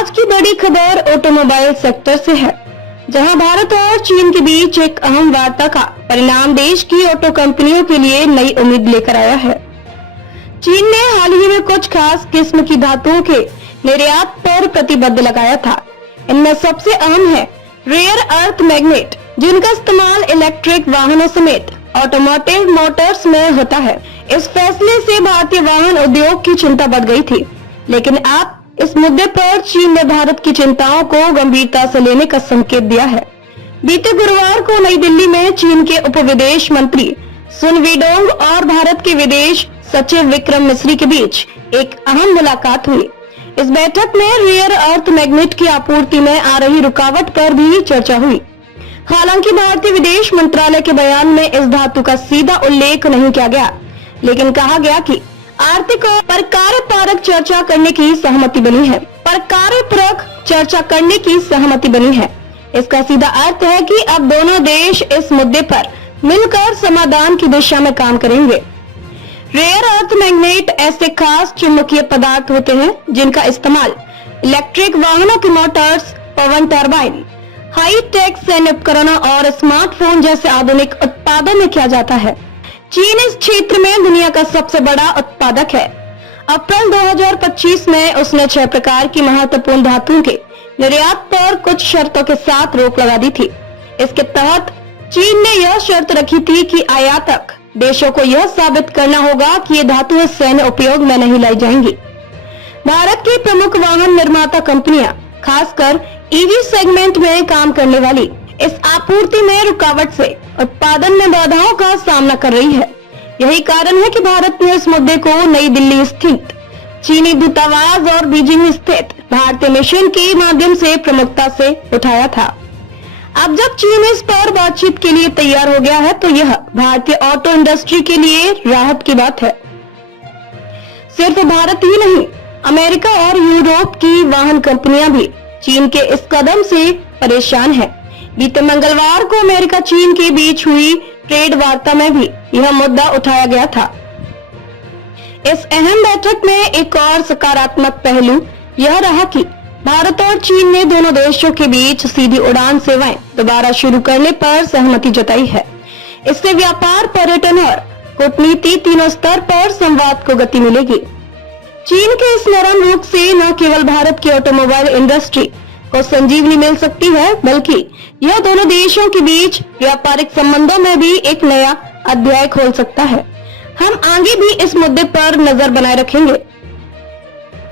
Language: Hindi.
आज की बड़ी खबर ऑटोमोबाइल सेक्टर से है, जहां भारत और चीन के बीच एक अहम वार्ता का परिणाम देश की ऑटो कंपनियों के लिए नई उम्मीद लेकर आया है। चीन ने हाल ही में कुछ खास किस्म की धातुओं के निर्यात पर प्रतिबंध लगाया था। इनमें सबसे अहम है रेयर अर्थ मैग्नेट, जिनका इस्तेमाल इलेक्ट्रिक वाहनों समेत ऑटोमोटिव मोटर्स में होता है। इस फैसले से भारतीय वाहन उद्योग की चिंता बढ़ गई थी, लेकिन अब इस मुद्दे पर चीन ने भारत की चिंताओं को गंभीरता से लेने का संकेत दिया है। बीते गुरुवार को नई दिल्ली में चीन के उप विदेश मंत्री सुन वीडोंग और भारत के विदेश सचिव विक्रम मिस्री के बीच एक अहम मुलाकात हुई। इस बैठक में रेयर अर्थ मैग्नेट की आपूर्ति में आ रही रुकावट पर भी चर्चा हुई। हालांकि भारतीय विदेश मंत्रालय के बयान में इस धातु का सीधा उल्लेख नहीं किया गया, लेकिन कहा गया कि आर्थिक और परकारक चर्चा करने की सहमति बनी है। इसका सीधा अर्थ है कि अब दोनों देश इस मुद्दे पर मिलकर समाधान की दिशा में काम करेंगे। रेयर अर्थ मैग्नेट ऐसे खास चुंबकीय पदार्थ होते हैं जिनका इस्तेमाल इलेक्ट्रिक वाहनों के मोटर्स, पवन टरबाइन, हाई टेक सैन्य उपकरणों और स्मार्टफोन जैसे आधुनिक उत्पादों में किया जाता है। चीन इस क्षेत्र में दुनिया का सबसे बड़ा उत्पादक है। अप्रैल 2025 में उसने 6 प्रकार की महत्वपूर्ण धातुओं के निर्यात पर कुछ शर्तों के साथ रोक लगा दी थी। इसके तहत चीन ने यह शर्त रखी थी कि आयातक देशों को यह साबित करना होगा कि ये धातुएं सैन्य उपयोग में नहीं लाई जाएंगी। भारत की प्रमुख वाहन निर्माता कंपनियां, खासकर ईवी सेगमेंट में काम करने वाली, इस आपूर्ति में रुकावट से उत्पादन में बाधाओं का सामना कर रही है। यही कारण है कि भारत ने इस मुद्दे को नई दिल्ली स्थित चीनी दूतावास और बीजिंग स्थित भारतीय मिशन के माध्यम से प्रमुखता से उठाया था। अब जब चीन इस पर बातचीत के लिए तैयार हो गया है, तो यह भारतीय ऑटो इंडस्ट्री के लिए राहत की बात है। सिर्फ भारत ही नहीं, अमेरिका और यूरोप की वाहन कंपनियां भी चीन के इस कदम से परेशान है। बीते मंगलवार को अमेरिका चीन के बीच हुई ट्रेड वार्ता में भी यह मुद्दा उठाया गया था। इस अहम बैठक में एक और सकारात्मक पहलू यह रहा कि भारत और चीन ने दोनों देशों के बीच सीधी उड़ान सेवाएं दोबारा शुरू करने पर सहमति जताई है। इससे व्यापार, पर्यटन और कूटनीति तीनों स्तर पर संवाद को गति मिलेगी। चीन के इस नरम रुख से न केवल भारत की ऑटोमोबाइल इंडस्ट्री को संजीवनी मिल सकती है, बल्कि यह दोनों देशों के बीच व्यापारिक संबंधों में भी एक नया अध्याय खोल सकता है। हम आगे भी इस मुद्दे पर नजर बनाए रखेंगे।